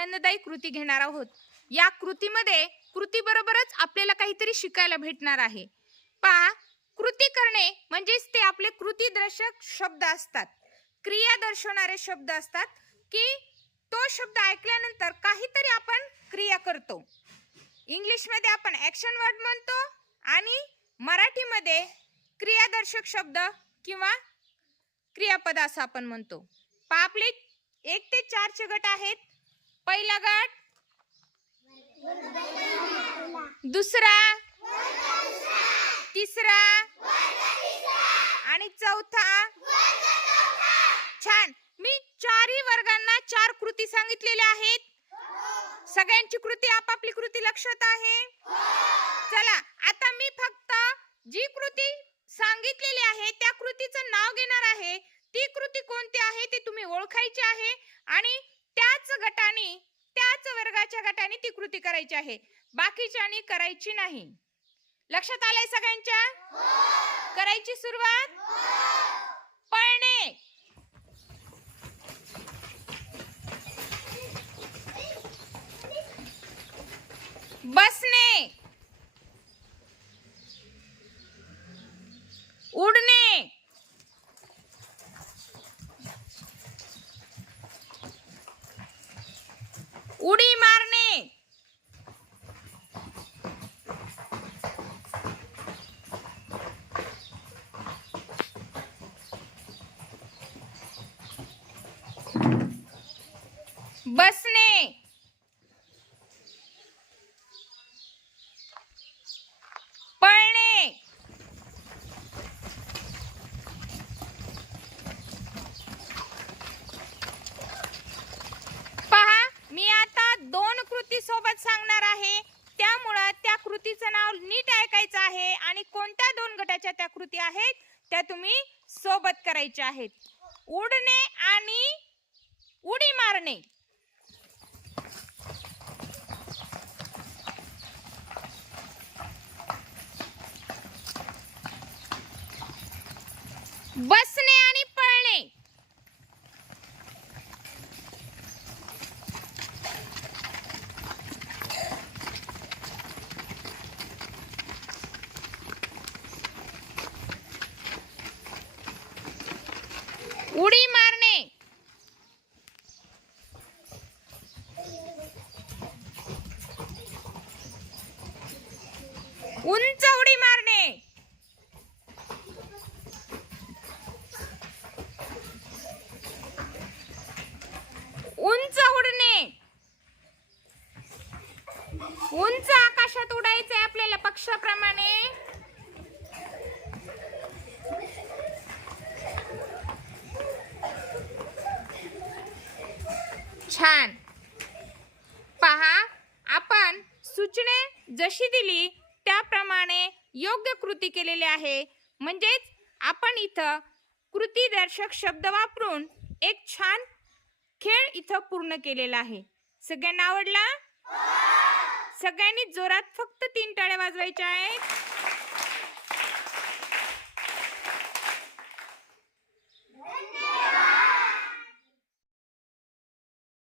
आनंददायी कृती घेणार आहोत. या कृतीमध्ये कृतीबरोबरच आपल्याला काहीतरी शिकायला भेटणार आहे. पहा कृती करणे म्हणजेच ते आपले कृतीदर्शक शब्द असतात. क्रिया दर्शवणारे शब्द असतात की तो शब्द ऐकल्यानंतर काहीतरी आपण क्रिया करतो. इंग्लिशमध्ये आपण ॲक्शन वर्ड म्हणतो आणि मराठीमध्ये क्रियादर्शक शब्द किंवा क्रियापद असं आपण म्हणतो. पहा आपले एक ते चारचे गट आहेत. पहिला गट? दुसरा? तिसरा? आणि चौथा? छान. मी चारही वर्गांना चार कृती सांगितलेल्या आहेत. सगळ्यांची कृती आपापली कृती लक्षात आहे. चला आता मी फक्त जी कृती सांगितलेली आहे त्या कृतीचं नाव घेणार आहे. ती कृती कोणती आहे ती तुम्ही ओळखायची आहे. आणि त्याच आणि त्याच वर्गाच्या गटाने ती कृती करायची आहे. बाकीच्यानी करायची नाही. लक्षात आलंय सगळ्यांच्या? करायची सुरुवात? पळणे! बसणे! उडणे! उडी मारणे. बसणे पळणे पहा मी आता दोन कृती सोबत सांगणार आहे त्यामुळं त्या कृतीचं नाव नीट आहे आणि कोणत्या दोन गटाच्या त्या कृती आहेत त्या तुम्ही सोबत करायच्या आहेत. उडणे आणि उडी मारणे. बस आणि पळणे उडी मारणे. उंच उडी मारणे. उंच उडणे. उंच आकाशात उडायचंय आपल्याला पक्षाप्रमाणे. छान. पहा आपण सूचने जशी दिली त्याप्रमाणे योग्य कृती केलेली आहे. म्हणजेच आपण इथं कृतीदर्शक शब्द वापरून एक छान खेळ इथं पूर्ण केलेला आहे. सगळ्यांना आवडला? सगळ्यांनी जोरात फक्त तीन टाळ्या वाजवायच्या आहेत.